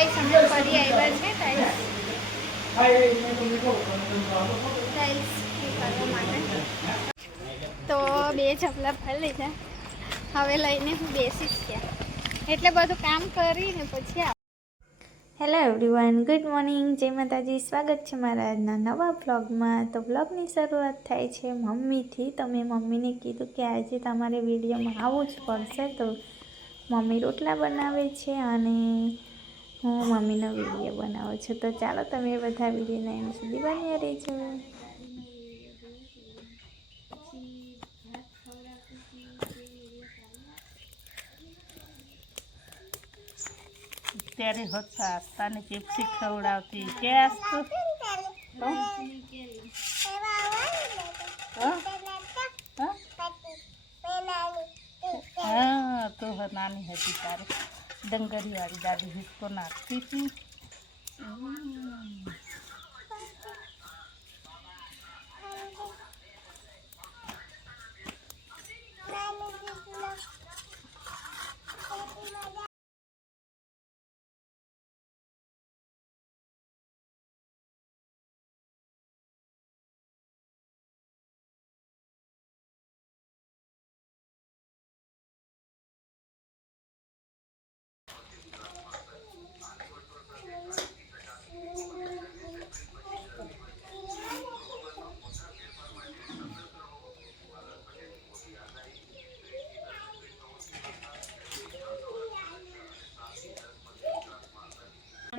Guys અમે ફરી આવ્યા છે ટાઇલ્સ કરવા માટે. તો બે ચપલા ફરી લીધા, હવે લઈને હું બેસીશ ત્યાં, એટલે બધું કામ કરીને પછી હેલો એવરીવન, ગુડ મોર્નિંગ, જય માતાજી. સ્વાગત છે મારા આજના નવા વ્લોગમાં. તો વ્લોગની શરૂઆત થાય છે મમ્મીથી. તો મેં મમ્મીને કીધું કે આજે તમારે વિડીયોમાં આવવું જ પડશે. તો મમ્મી રોટલા બનાવે છે અને હું મમ્મીનો વિડીયો બનાવું છું. તો ચાલો તમે બધા વિડીયોના એન્ડ સુધી બન્યા રહેજો. ત્યારે હતા આસ્તાને પેપ્સી ખવડાવતી કે આસ્તો હા તો નાની હતી ત્યારે ડંગરી વાળી દાદી હિસ્કો નાખતી હતી.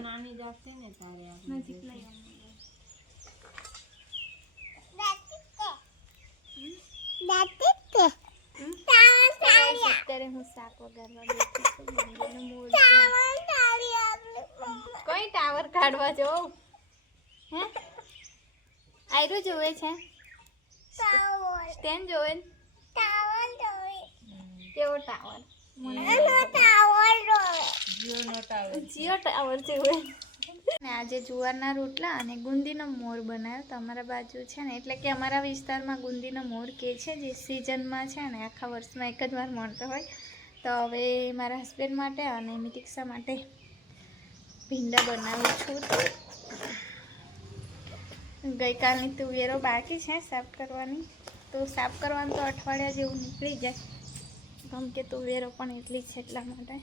નાની જાતે ને તારે નજીક લઈ અત્યારે હું શાક વગાડવા બેઠી છું. કઈ ટાવર કાઢવા જવું હે? આયરું જોવે છે, સ્ટેન્ડ જોવે, કેવો ટાવર? જીઓ ટાવર જેવો. આજે જુવારના રોટલા અને ગુંદીનો મોર બનાવ્યો. તો અમારા બાજુ છે ને, એટલે કે અમારા વિસ્તારમાં ગુંદીનો મોર કે છે, જે સિઝનમાં છે ને આખા વર્ષમાં એક જ વાર મળતો હોય. તો હવે મારા હસબન્ડ માટે અને મિતિક્ષા માટે ભીંડા બનાવું છું. ગઈકાલની તુવેરો બાકી છે સાફ કરવાની. તો સાફ કરવાનું તો અઠવાડિયા જેવું નીકળી જાય, કેમ કે તુવેરો પણ એટલી છે એટલા માટે.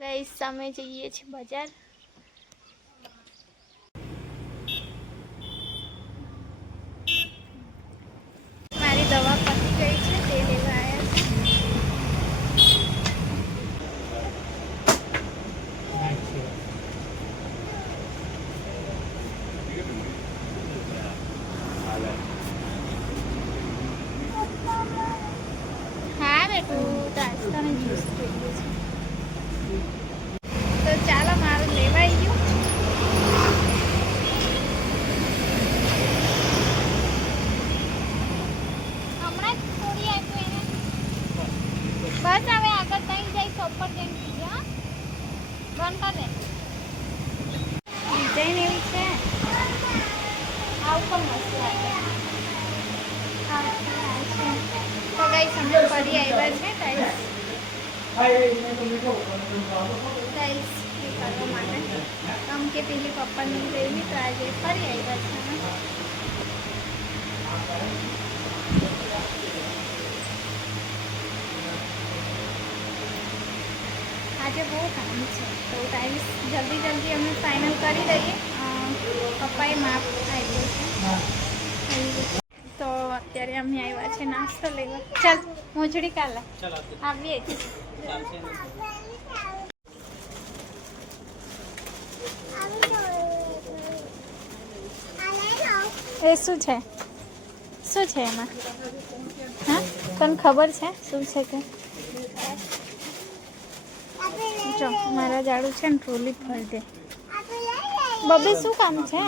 ગાઈસ સામે જઈએ છીએ બજાર. મારી દવા પતી ગઈ છે, તે લેવા આવ્યા છે. હા બેટું, નાસ્તાનો જ્યુસ જોઈએ છે. તો ચાલો, મારું લેવાઈ ગયું. હમણાં જ થોડી આપ્યું એને. બસ હવે આગળ ત્યાં જાય શોપ પર જઈને પીજો. બંધ કર દે. ડિઝાઇન એવી છે, આ ઉપર મસ્ત લાગે. તો ગાઈસ અમે ફરી આવ્યા છે ટાઇલ્સ કરવા માટે, કેમ કે પેલી પપ્પાની ગયેલી. તો આજે ફરી આવ્યા છે. આજે બહુ કામ છે, તો ટાઇલ્સ જલ્દી અમે ફાઇનલ કરી દઈએ. પપ્પાએ માપ આપ્યું છે. તો અત્યારે અમે આવ્યા છે નાસ્તો લેવા. ચાલ મોજડી કાલે આવીએ. એ શું છે, શું છે એમાં? હા, તને ખબર છે શું છે તે? જો મારા જાડું છે ને ટ્રોલી ભરી દે. બબે શું કામ છે?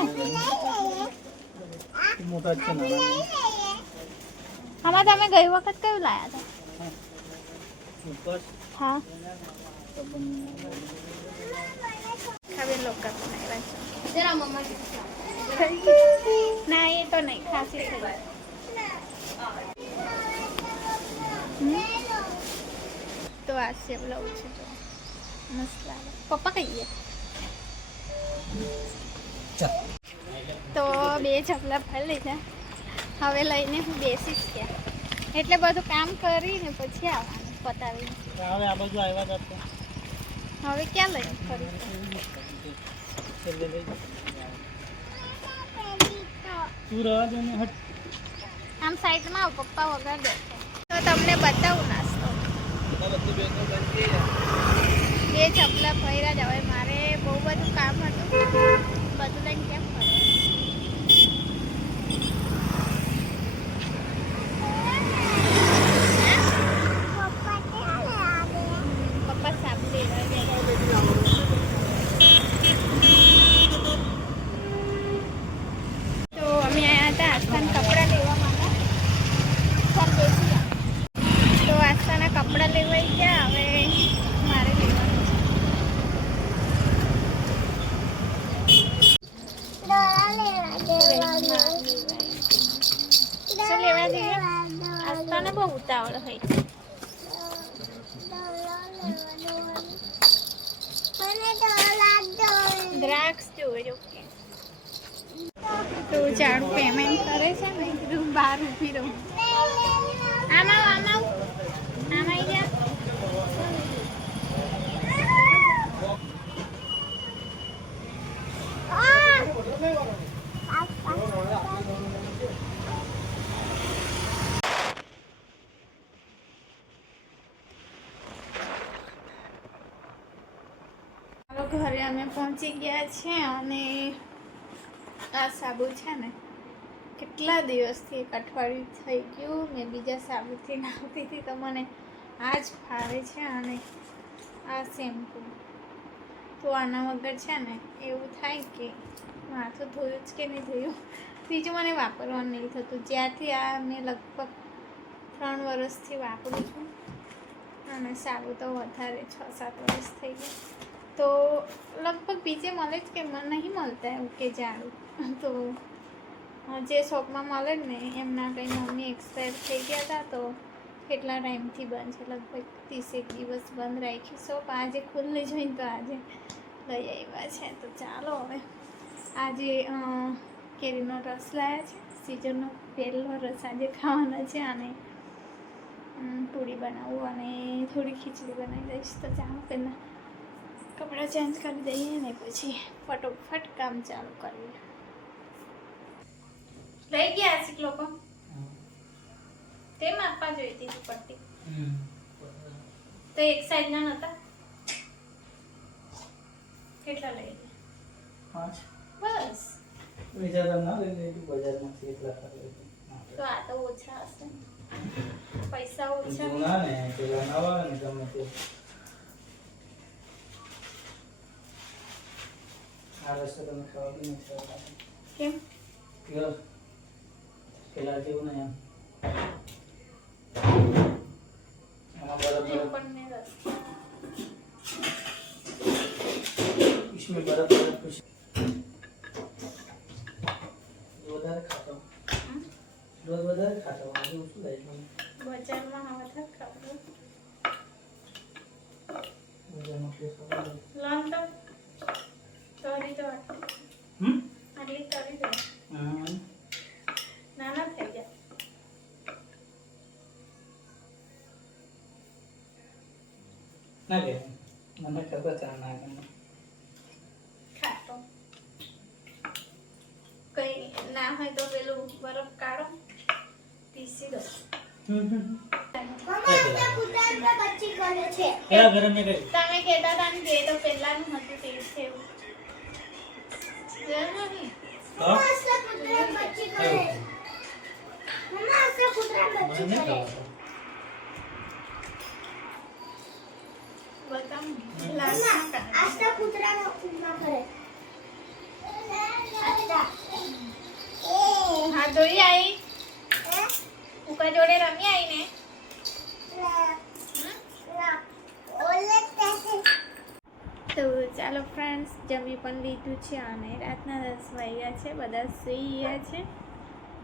મોટા જ છે નાના આમાં તમે ગઈ વખત કયું લાયા હતા? ઉપર હા તો પણ હવે લોકો બનાવ્યા છે. જરા મમ્મા ના એ તો નહીં ખાસી થઈ ગઈ. તો આ સેવ લઉં છે તો મસ્ત લાગે. પપ્પા કઈ ગયા? ચાલ તો બે ચપલા ભરી લીધા. હવે લઈને હું બેસીશ ત્યાં. એટલે બધું કામ કરીને પછી આવવાનું પતાવીને. હવે આ બાજુ આવ્યા હતા હવે ક્યાં લઈને ફરી? છેલ્લે લઈ તું રહા દે ને હટ આમ સાઈડમાં આવ, પપ્પા વગર દે. તો તમને બતાવું નાસ્તો. બે ચપલા ભર્યા જ. હવે મારે બહુ બધું કામ હતું, બધું લઈને કેમ ફરે? પપ્પા સાબુ લેવા ગયા. તો અમે આવ્યા હતા આસ્થાના કપડાં લેવા માટે. ચાલ બેસી જા. તો આસ્થાના કપડાં લેવાઈ ગયા. હવે મારે લેવાનું છે. શું લેવા જઈએ? આસ્થાને બહુ ઉતાવળ હોય. દ્રાક્ષ જોઈ ઓકે. તો જાડું પેમેન્ટ કરે છે ને, કીધું બહાર ઊભી રહું. આમાં આવી જા. ઘરે અમે પહોંચી ગયા છે અને આ સાબુ છે ને કેટલા દિવસથી એક અઠવાડિયું થઈ ગયું મેં બીજા સાબુથી નાહતી હતી, તો મને આ જ ફાવે છે. અને આ શેમ્પૂ તો આના વગર છે ને એવું થાય કે માથું ધોયું જ કે નહીં ધોયું. બીજું મને વાપરવાનું નહીં થતું. જ્યારથી આ મેં લગભગ 3 વર્ષથી વાપરું છું અને સાબુ તો વધારે 6-7 વર્ષ થઈ ગયા. તો લગભગ બીજે મળે જ કે નહીં મળતા એવું કે જાડું. તો જે શોપમાં મળે જ ને એમના કંઈ મમ્મી એક્સપાયર થઈ ગયા હતા, તો કેટલા ટાઈમથી બંધ છે, લગભગ 30 દિવસ બંધ રાખી શોપ. આજે ખુલ્લી જોઈને તો આજે લઈ આવ્યા છે. તો ચાલો હવે આજે કેરીનો રસ લાવ્યા છે. સિઝનનો પહેલો રસ આજે ખાવાનો છે. અને પૂરી બનાવું અને થોડી ખીચડી બનાવી દઈશ. તો ચાલો પહેલાં કપડાં ચેન્જ કરી દઈએ ને પછી ફટોફટ કામ ચાલુ કરીએ. લઈ ગયા આશિક લોકો તેમ આપવા જોઈતી હતી પટ્ટી. તો એક સાઈડના નહોતા? કેટલા લઈ ગયા? 5 બસ. વિચારતા ના લઈ લીધું બજારમાંથી એટલા ખાલી. તો આ તો ઓછા હશે, પૈસા ઓછા. જૂના ને પેલા નવા ને ગમે તે. આ રસ્તો તમે ખાવા બી નથી ખાવા. કેમ? પ્યોર પેલા જેવું ને એમ. આમાં બરાબર પણ મેં રસ इसमें बराबर कुछ વધારે ખાતો રોજ વધારે ખાતો આજે ઓછું થાય છે. બજારમાં હવે થક ખાવું બજારમાં કે ખાવા લોન તો તરી તો આટલી તરી દો. નાના થઈ ગયા. ના કે મને ખબર છે ના કે ખાતો કઈ ના હોય તો પેલું બરફ કાઢો, પીસી દો. એલા ઘરે મેં ગઈ તમે કહેતા હતા ને કે તો પહેલાનું હતું તે છે એવું. જોયું નહીં? હા મને બતાવ લાસ્ટમાં કાઢો. હા ચાલો ફ્રેન્ડ્સ, જમી પણ લીધું છે અને રાતના 10 વાગ્યા છે, બધા સૂઈ ગયા છે.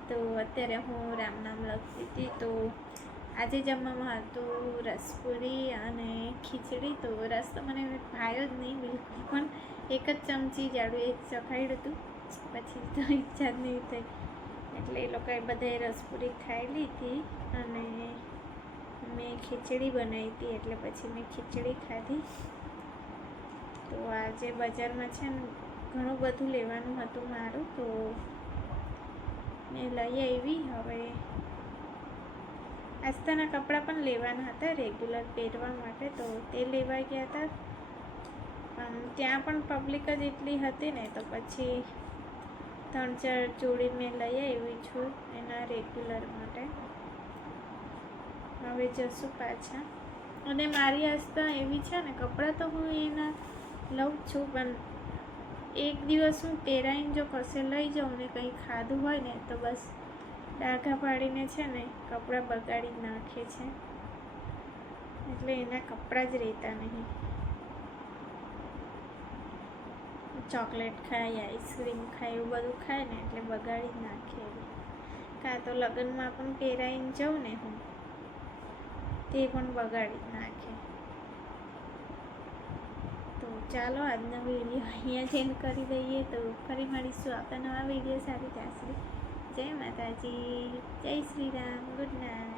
તો અત્યારે હું રામ નામ લખતી હતી. તો આજે જમવામાં હતું રસપુરી અને ખીચડી. તો રસ તો મને ભાવ્યો જ નહીં બિલકુલ પણ, એક જ ચમચી જાડું એક ચખાડ્યું હતું, પછી તો ઈચ્છા જ નહીં થઈ. એટલે એ લોકોએ બધાએ રસપુરી ખાઈ લીધી અને મેં ખીચડી બનાવી હતી, એટલે પછી મેં ખીચડી ખાધી. તો આજે બજારમાં છે ને ઘણું બધું લેવાનું હતું મારું, તો મેં લઈ આવી. હવે આસ્તાના કપડાં પણ લેવાના હતા રેગ્યુલર પહેરવા માટે, તો તે લેવા ગયા હતા. પણ ત્યાં પણ પબ્લિક જ એટલી હતી ને, તો પછી 3-4 જોડી મેં લઈ આવી છું એના રેગ્યુલર માટે. હવે જશું પાછા. અને મારી આસ્થા એવી છે ને, કપડાં તો હું એના લઉં છું, પણ એક દિવસ હું તેરાઈને જો કશે લઈ જાઉં ને કંઈ ખાધું હોય ને, તો બસ ડાઘા પાડીને છે ને કપડાં બગાડી નાખે છે. એટલે એના કપડાં જ રહેતા નહીં. ચોકલેટ ખાય, આઈસ્ક્રીમ ખાય, એવું બધું ખાય ને એટલે બગાડી નાખે. કાં તો લગ્નમાં પણ પહેરાઈને જાઉં ને હું, તે પણ બગાડી નાખે. તો ચાલો આજનો વિડીયો અહીંયા જ એન્ડ કરી દઈએ. તો ફરી મળીશું આપણા નવા વિડીયો સાથે. ત્યાં સુધી જય માતાજી, જય શ્રી રામ, ગુડ નાઇટ.